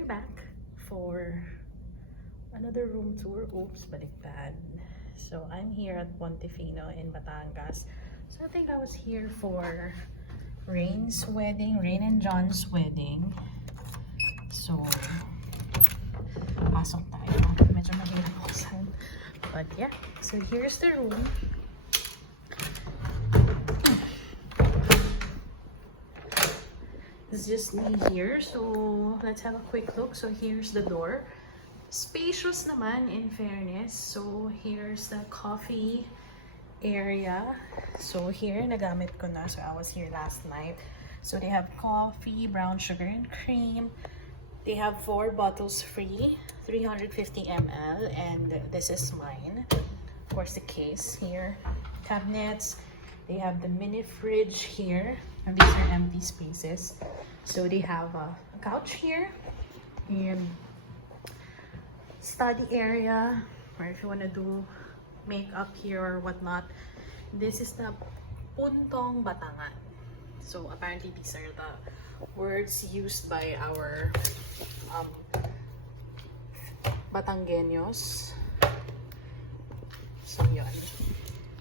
we're back for another room tour. Oops, baliktad. So I'm here at Pontefino in Batangas. So I think I was here for Rain and John's wedding. So pasok tayo. Medyo mahirap ako saan. But yeah, so here's the room. It's just me here, so let's have a quick look. So here's the door. Spacious naman, in fairness. So here's the coffee area. So here, nagamit ko na. So I was here last night. So they have coffee, brown sugar and cream. They have 4 bottles free, 350 ml, and this is mine. Of course, the case here, cabinets. They have the mini fridge here, and these are empty spaces. So they have a couch here and study area, or if you want to do makeup here or whatnot. This is the Puntong Batangan. So apparently these are the words used by our Batangueños. So yun.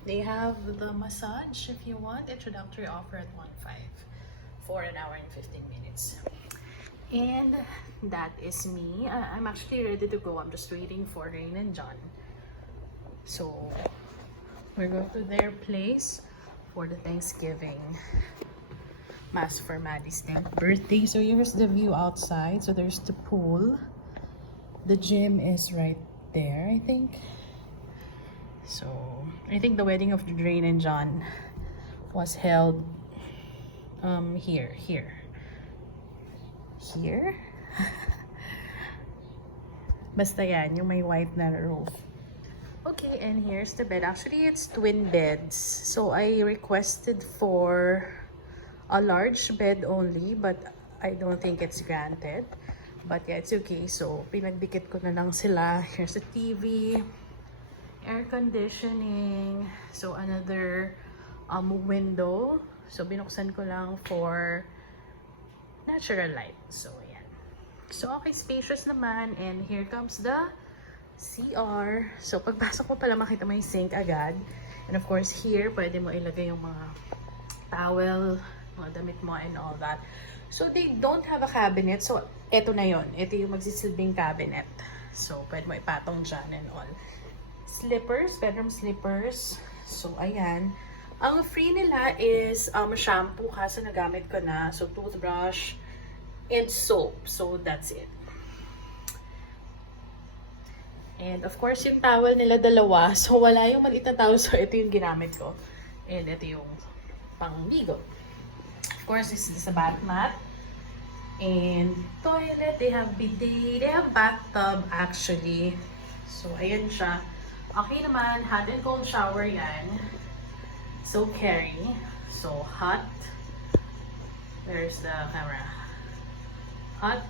They have the massage if you want. Introductory offer at 1.5 for an hour and 15 minutes. And that is me. I'm actually ready to go. I'm just waiting for Rain and John. So we're going to their place for the Thanksgiving Mass for Maddie's 10th birthday. So here's the view outside. So there's the pool. The gym is right there, I think. So I think the wedding of Rain and John was held here. Basta yan, yung may white na roof. Okay, and here's the bed. Actually, it's twin beds. So I requested for a large bed only, but I don't think it's granted. But yeah, it's okay. So pinagdikit ko na lang sila. Here's the TV. Air conditioning. So another window. So binuksan ko lang for natural light. So yan. So okay, spacious naman. And here comes the CR. So pagpasok mo pala makita mo yung sink agad. And of course here pwede mo ilagay yung mga towel, mga damit mo and all that. So they don't have a cabinet. So eto na yon. Ito yung magsisilbing cabinet. So pwede mo ipatong dyan and all. Slippers, bedroom slippers. So, ayan. Ang free nila is shampoo, kaso nagamit ko na. So, toothbrush and soap. So, that's it. And, of course, yung towel nila dalawa. So, wala yung maliit na towel. So, ito yung ginamit ko. And, ito yung pangbigo. Of course, this is a bath mat. And, toilet. They have bidet. They have bathtub, actually. So, ayan siya. Okay naman, hot and cold shower yan. So, carry. So, hot. There's the camera. Hot,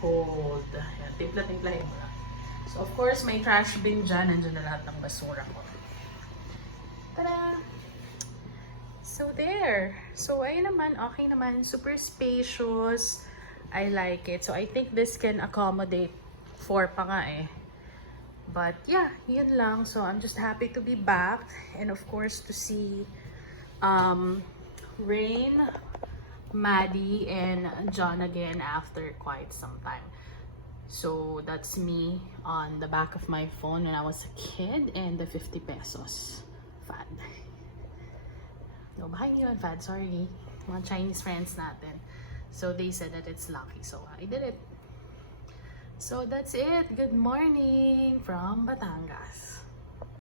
cold. Yan, timpla-timplahin mo lang. So, of course, may trash bin dyan. Nandiyan na lahat ng basura ko. Tada! So, there. So, ayun naman. Okay naman. Super spacious. I like it. So, I think this can accommodate 4 pa nga eh. But yeah, yun lang. So I'm just happy to be back, and of course to see Rain, Maddie, and John again after quite some time. So that's me on the back of my phone when I was a kid, and the 50 pesos fad. No, behind you on fad, sorry. Mga Chinese friends natin. So they said that it's lucky, so I did it. So that's it. Good morning from Batangas.